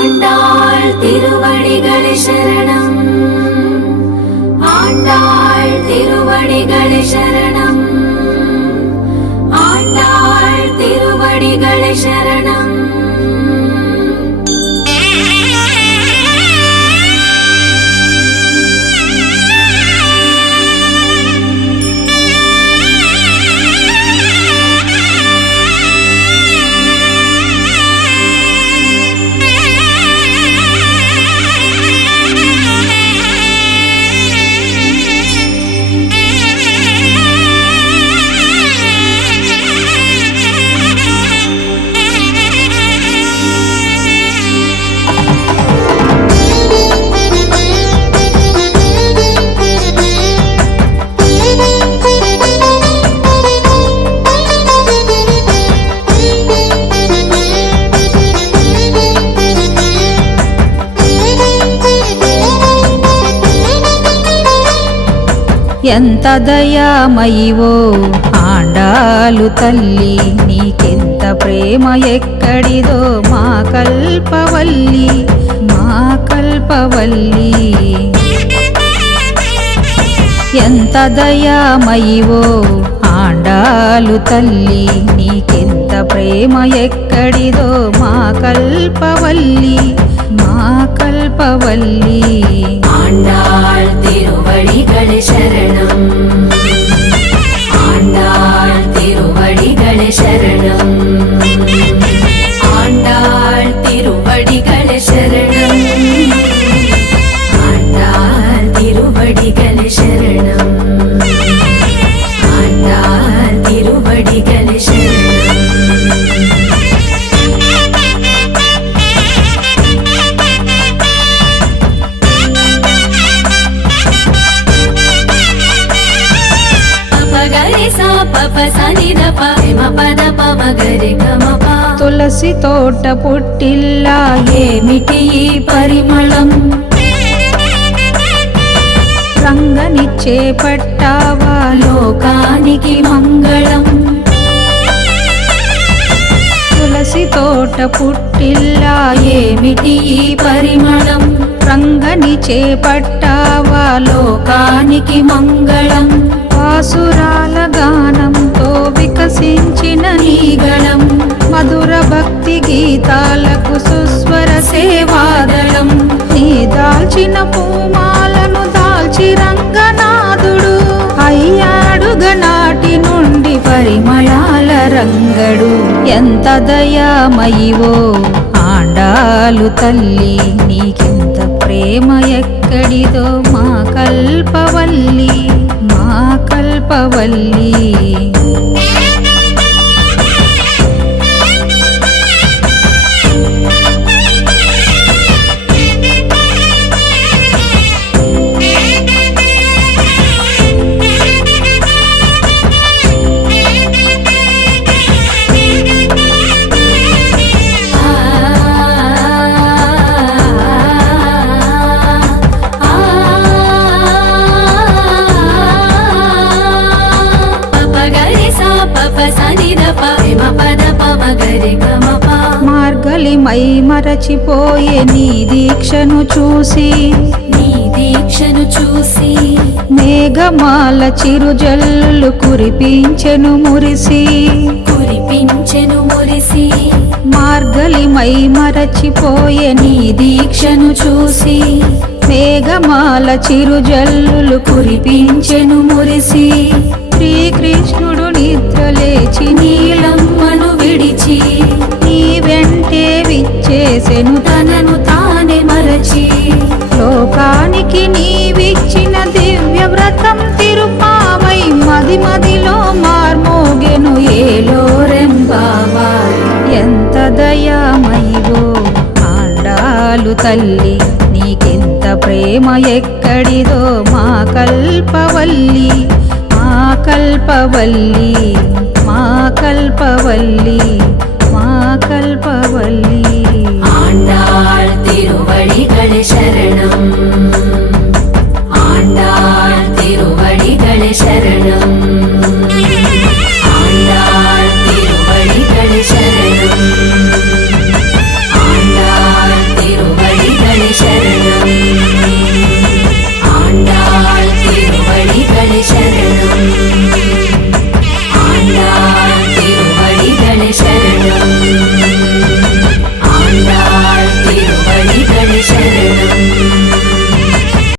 ஆண்டாள் திருவடிகளே சரணம். ஆண்டாள் திருவடிகளே சரணம். ஆண்டாள் திருவடிகளே சரணம். ఎంత దయామయివో ఆండాలు తల్లి, నీకెంత ప్రేమ ఎక్కడిదో మా కల్పవల్లి, మా కల్పవల్లి. ఎంత దయామయివో ఆండాలు తల్లి, నీకెంత ప్రేమ ఎక్కడిదో మా కల్పవల్లి, మా కల్పవల్లి. ஆண்டாள் திருவடிகளே சரணம். ஆண்டாள் திருவடிகளே சரணம். ஆண்டாள் திருவடிகளே சரணம். ஆண்டாள் திருவடிகளே சரணம். ஆண்டாள் திருவடிகளே சரணம். తులసి తోట పుట్టిల్లా ఏమిటి ఈ పరిమళం, రంగనిచ్చే పట్టావా లోకానికి మంగళం. తులసి తోట పుట్టిల్లా ఏమిటి ఈ పరిమళం, రంగనిచ్చే పట్టావా లోకానికి మంగళం. పాసురాల గానంతో వికసించిన నీగళం, మధుర భక్తి గీతాలకు సుస్వర సేవాదళం. నీ దాల్చిన పూమాలను దాల్చి రంగనాథుడు అయ్యాడుగ నాటి నుండి పరిమళాల రంగడు. ఎంత దయామయివో ఆండాలు తల్లి, నీకెంత ప్రేమ ఎక్కడిదో మా కల్పవల్లి, మా కల్పవల్లి. మార్గలి మై మరచిపోయే నీ దీక్షను చూసి, నీ దీక్షను చూసి మేఘమాల చిరుజల్లు కురిపించెను మురిసి, కురిపించెను మురిసి. మార్గలి మై మరచిపోయే నీ దీక్షను చూసి, మేఘమాల చిరుజల్లు కురిపించెను మురిసి. శ్రీకృష్ణుడు నిద్రలేచి నీలమ్మను విడిచి, నీ వెంటే విచ్చేసెను తనను తానే మరచి. లోకానికి నీవిచ్చిన దివ్య వ్రతం తిరుపావై మది మదిలో మార్మోగెను ఏలో రెంబావాయ్. ఎంత దయామయివో ఆండాలు తల్లి, నీకెంత ప్రేమ ఎక్కడిదో మా కల్పవల్లి, మా కల్పవల్లి, మా కల్పవల్లి, మా కల్పవల్లి.